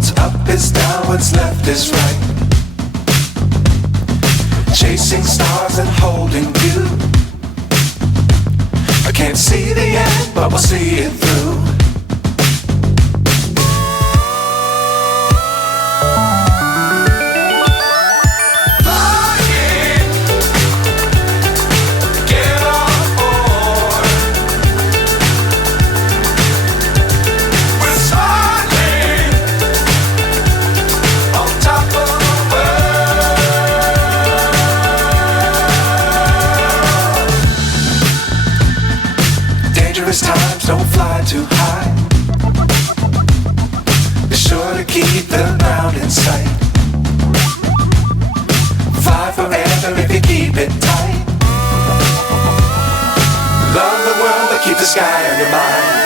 What's up is down, what's left is right. Chasing stars and holding you. I can't see the end, but we'll see it through. Times don't fly too high. Be sure to keep the ground in sight. Fly forever if you keep it tight. Love the world but keep the sky on your mind.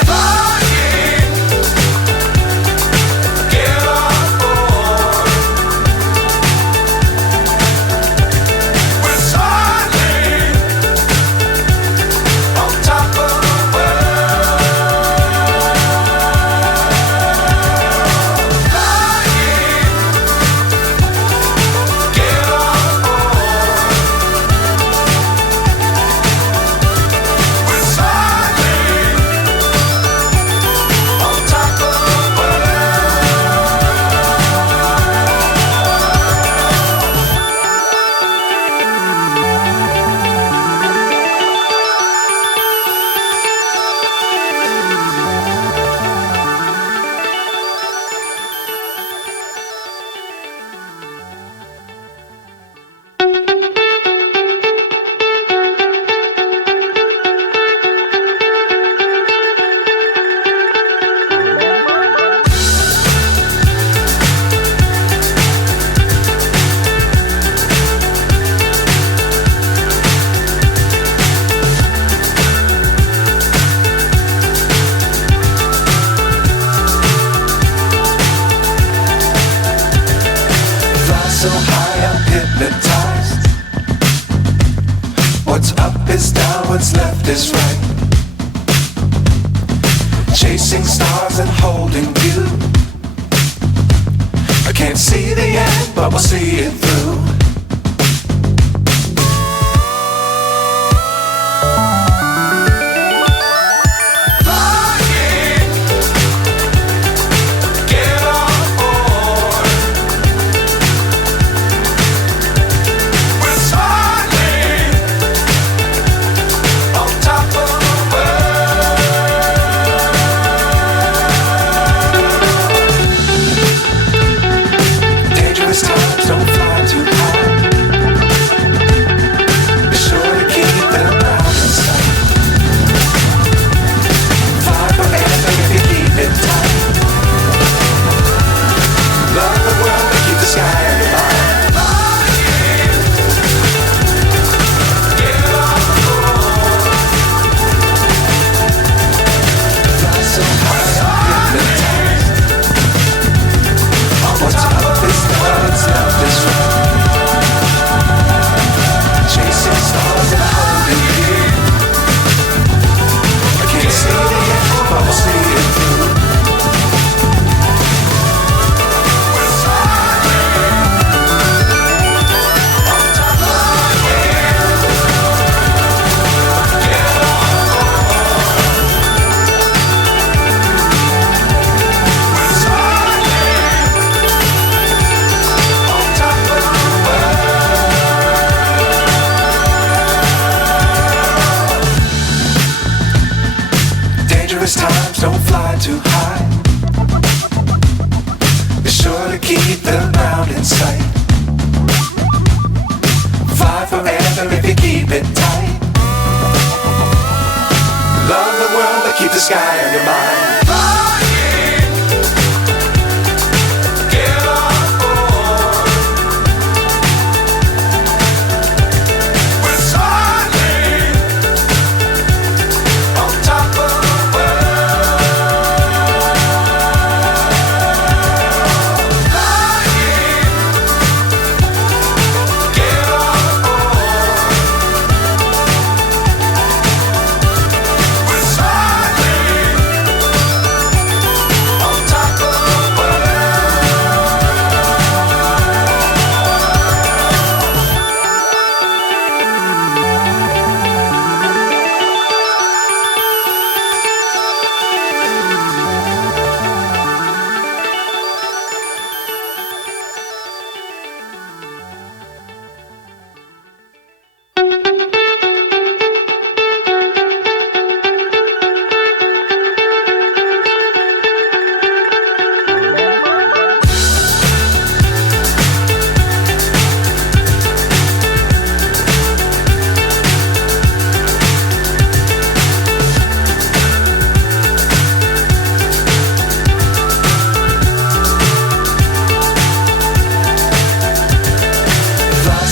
So high I'm hypnotized. What's up is down, what's left is right. Chasing stars and holding you. I can't see the end, but we'll see it through. Times don't fly too high.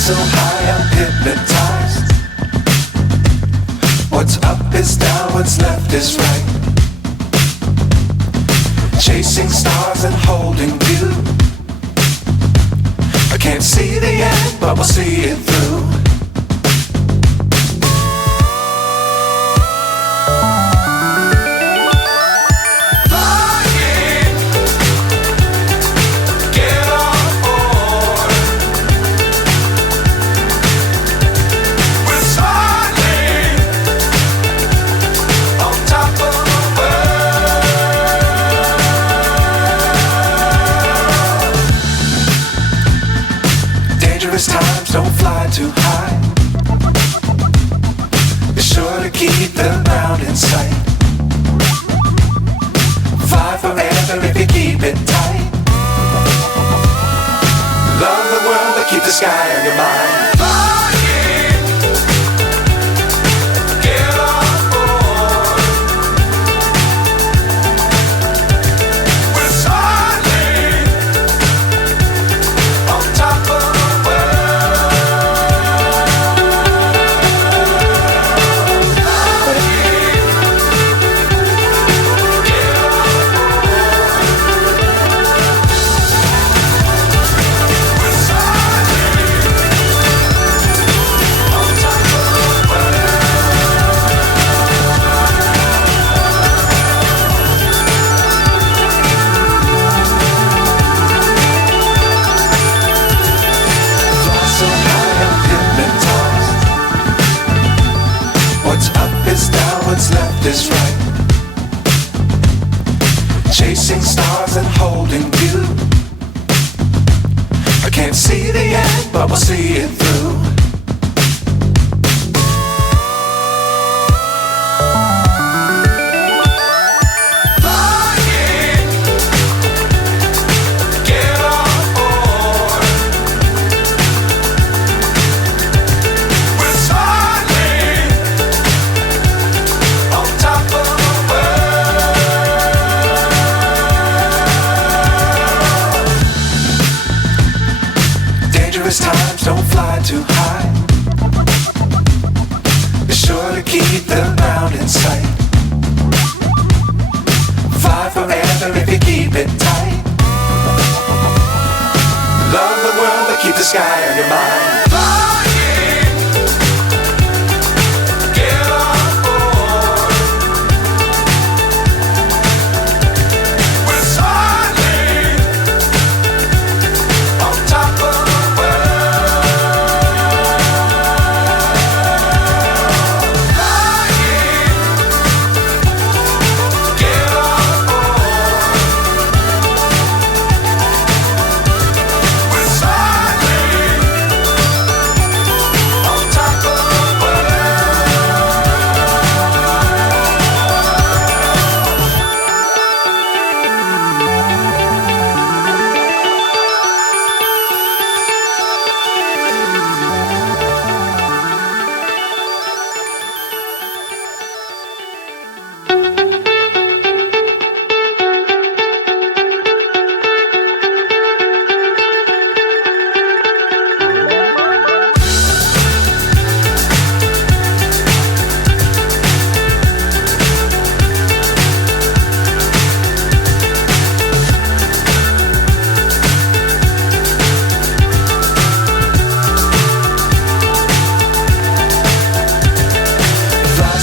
so high I'm hypnotized. What's up is down, what's left is right. Chasing stars and holding you. I can't see the end, but we'll see it through. Times don't fly too high. Be sure to keep the ground in sight. Fly forever if you keep it tight. Love the world but keep the sky on your mind. What's left is right. Chasing stars and holding you. I can't see the end, but we'll see it through. Times don't fly too high. Be sure to keep the ground in sight. Fly forever if you keep it tight. Love the world but keep the sky on your mind.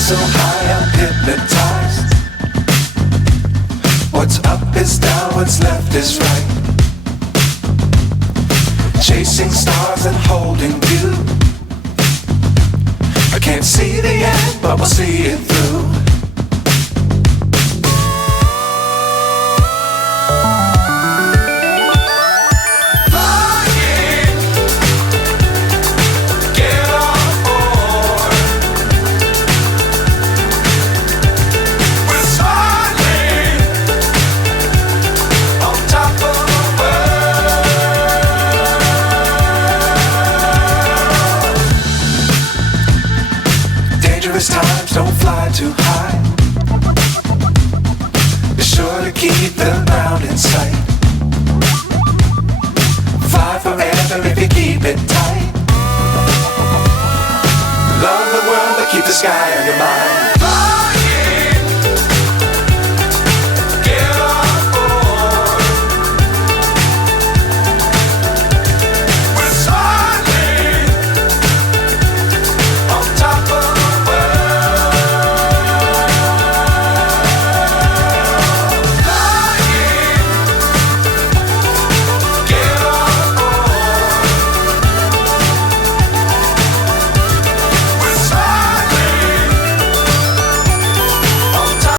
So high I'm hypnotized. What's up is down, what's left is right. Chasing stars and holding you. I can't see the end, but we'll see it through. Times don't fly too high. Be sure to keep the ground in sight. Fly forever if you keep it tight. the sky on your mind.